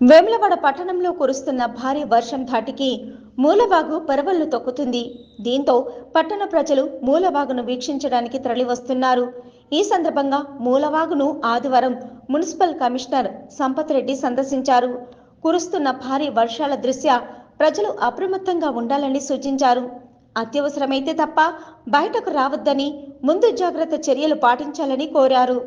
వేములవాడ పట్టణంలో కురుస్తున్న భారీ వర్షం ధాటికి మూలవాగు పరవళ్ళు తొక్కుతుంది. దీంతో పట్టణ ప్రజలు మూలవాగును వీక్షించడానికి తరలివస్తున్నారు. ఈ సందర్భంగా మూలవాగును ఆదివారం మున్సిపల్ కమిషనర్ సంపత్ రెడ్డి సందర్శించారు. కురుస్తున్న భారీ వర్షాల దృష్ట్యా ప్రజలు అప్రమత్తంగా ఉండాలని సూచించారు. అత్యవసరమైతే తప్ప బయటకు రావద్దని ముందు జాగ్రత్త చర్యలు పాటించాలని కోరారు.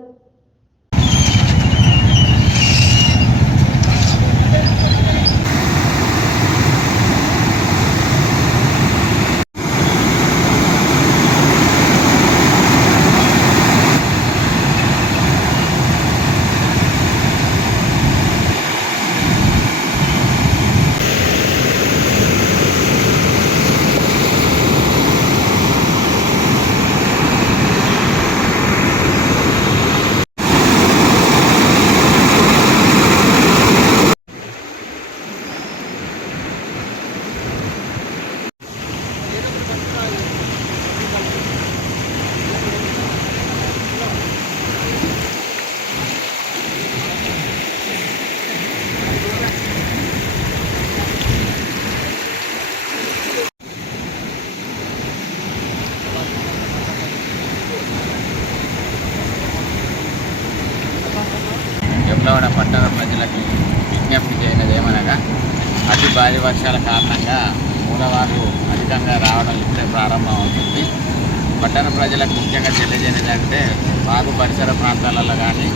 వెమ్లవాడ పట్టణ ప్రజలకు విజ్ఞప్తి చేయనది ఏమనగా అతి భారీ వర్షాల కారణంగా మూలవారు అధికంగా రావడం ఇప్పుడే ప్రారంభం అవుతుంది పట్టణ ప్రజలకు ముఖ్యంగా తెలియజేయనిది అంటే పరిసర ప్రాంతాలలో కానీ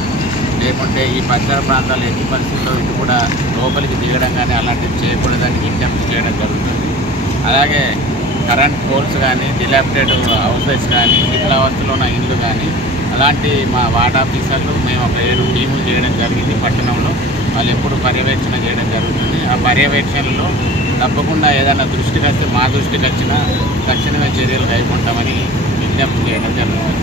లేకుంటే ఈ పరిసర ప్రాంతాలు ఎట్టి పరిస్థితుల్లో ఇటు కూడా లోపలికి దిగడం కానీ అలాంటివి చేయకూడదని విజ్ఞప్తి చేయడం జరుగుతుంది. అలాగే కరెంట్ పోల్స్ కానీ డిలాపిటెడ్ హౌసెస్ కానీ శిథిలావస్థలో ఉన్న ఇండ్లు కానీ అలాంటి మా వార్డ్ ఆఫీసర్లు మేము ఒక ఏడు టీములు చేయడం జరిగింది పట్టణంలో. వాళ్ళు ఎప్పుడు పర్యవేక్షణ చేయడం జరుగుతుంది. ఆ పర్యవేక్షణలో తప్పకుండా ఏదైనా దృష్టికి వస్తే మా దృష్టికి వచ్చినా తక్షణమే చర్యలు కైకుంటామని విజ్ఞప్తి చేయడం జరుగుతుంది.